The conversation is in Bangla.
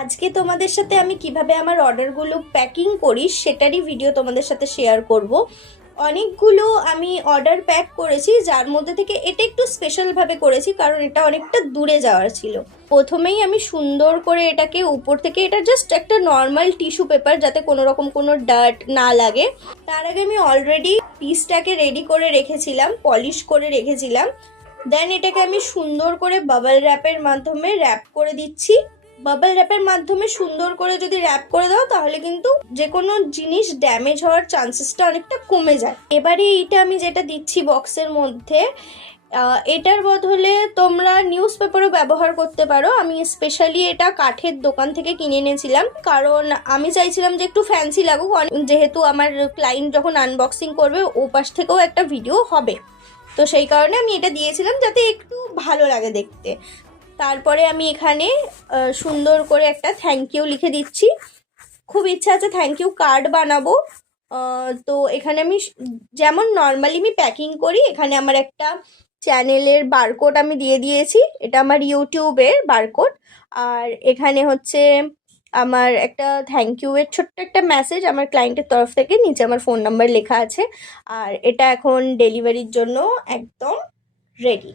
আজকে তোমাদের সাথে আমি কিভাবে আমার অর্ডারগুলো প্যাকিং করি সেটারই ভিডিও তোমাদের সাথে শেয়ার করব। অনেকগুলো আমি অর্ডার প্যাক করেছি, যার মধ্যে থেকে এটা একটু স্পেশালভাবে করেছি কারণ এটা অনেকটা দূরে যাওয়ার ছিল। প্রথমেই আমি সুন্দর করে এটাকে উপর থেকে, এটা জাস্ট একটা নর্মাল টিস্যু পেপার যাতে কোনো রকম কোনো ডার্ট না লাগে, তার আগে আমি অলরেডি পিসটাকে রেডি করে রেখেছিলাম, পলিশ করে রেখেছিলাম। দেন এটাকে আমি সুন্দর করে বাবল র্যাপের মাধ্যমে র্যাপ করে দিচ্ছি। বাবল র্যাপের মাধ্যমে সুন্দর করে যদি র্যাপ করে দাও তাহলে কিন্তু যে কোনো জিনিস ড্যামেজ হওয়ার চান্সেসটা অনেকটা কমে যায়। এবারে এইটা আমি যেটা দিচ্ছি বক্সের মধ্যে, এটার বদলে তোমরা নিউজ পেপারও ব্যবহার করতে পারো। আমি স্পেশালি এটা কাঠের দোকান থেকে কিনে এনেছিলাম কারণ আমি চাইছিলাম যে একটু ফ্যান্সি লাগুক, যেহেতু আমার ক্লায়েন্ট যখন আনবক্সিং করবে ও পাশ থেকেও একটা ভিডিও হবে, তো সেই কারণে আমি এটা দিয়েছিলাম যাতে একটু ভালো লাগে দেখতে। তারপরে আমি এখানে সুন্দর করে একটা থ্যাংক ইউ লিখে দিচ্ছি। খুব ইচ্ছা আছে থ্যাংক ইউ কার্ড বানাবো। তো এখানে আমি যেমন নর্মালি আমি প্যাকিং করি, এখানে আমার একটা চ্যানেলের বারকোড আমি দিয়ে দিয়েছি, এটা আমার ইউটিউবের বারকোড। আর এখানে হচ্ছে আমার একটা থ্যাংক ইউ এর ছোট্ট একটা মেসেজ আমার ক্লায়েন্টের তরফ থেকে, নিচে আমার ফোন নাম্বার লেখা আছে। আর এটা এখন ডেলিভারির জন্য একদম রেডি।